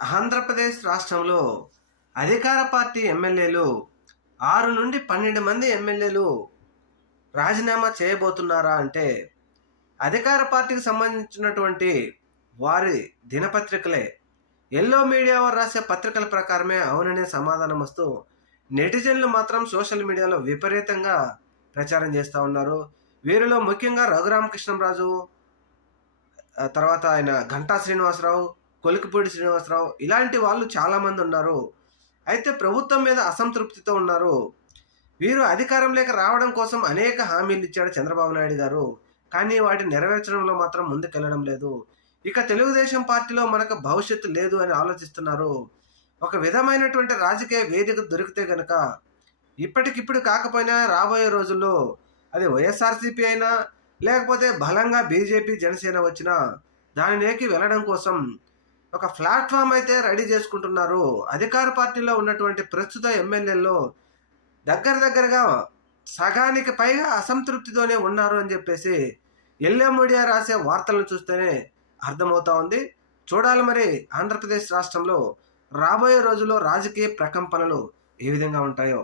ఆంధ్రప్రదేశ్ రాష్ట్రంలో అధికార పార్టీ ఎమ్మెల్యేలు ఆరు నుండి పన్నెండు మంది ఎమ్మెల్యేలు రాజీనామా చేయబోతున్నారా అంటే అధికార పార్టీకి సంబంధించినటువంటి వారి దినపత్రికలే. ఎల్లో మీడియా వారు రాసే పత్రికల ప్రకారమే అవుననే సమాధానం వస్తూ నెటిజన్లు మాత్రం సోషల్ మీడియాలో విపరీతంగా ప్రచారం చేస్తూ ఉన్నారు. వీరిలో ముఖ్యంగా రఘురామకృష్ణరాజు తర్వాత ఆయన ఘంటా శ్రీనివాసరావు కొలికిపూడి శ్రీనివాసరావు ఇలాంటి వాళ్ళు చాలామంది ఉన్నారు. అయితే ప్రభుత్వం మీద అసంతృప్తితో ఉన్నారు. వీరు అధికారం లేక రావడం కోసం అనేక హామీలు ఇచ్చాడు చంద్రబాబు నాయుడు గారు. కానీ వాటిని నెరవేర్చడంలో మాత్రం ముందుకెళ్ళడం లేదు. ఇక తెలుగుదేశం పార్టీలో మనకు భవిష్యత్తు లేదు అని ఆలోచిస్తున్నారు. ఒక విధమైనటువంటి రాజకీయ వేదిక దొరికితే గనక ఇప్పటికిప్పుడు కాకపోయినా రాబోయే రోజుల్లో అది వైఎస్ఆర్సీపీ అయినా లేకపోతే బలంగా బీజేపీ జనసేన వచ్చినా దానిలోకి వెళ్ళడం కోసం ఒక ప్లాట్ఫామ్ అయితే రెడీ చేసుకుంటున్నారు. అధికార పార్టీలో ఉన్నటువంటి ప్రస్తుత ఎమ్మెల్యేల్లో దగ్గర దగ్గరగా సగానికి పైగా అసంతృప్తితోనే ఉన్నారు అని చెప్పేసి ఎల్లో మీడియా రాసే వార్తలను చూస్తేనే అర్థమవుతా ఉంది. చూడాలి మరి ఆంధ్రప్రదేశ్ రాష్ట్రంలో రాబోయే రోజుల్లో రాజకీయ ప్రకంపనలు ఏ విధంగా ఉంటాయో.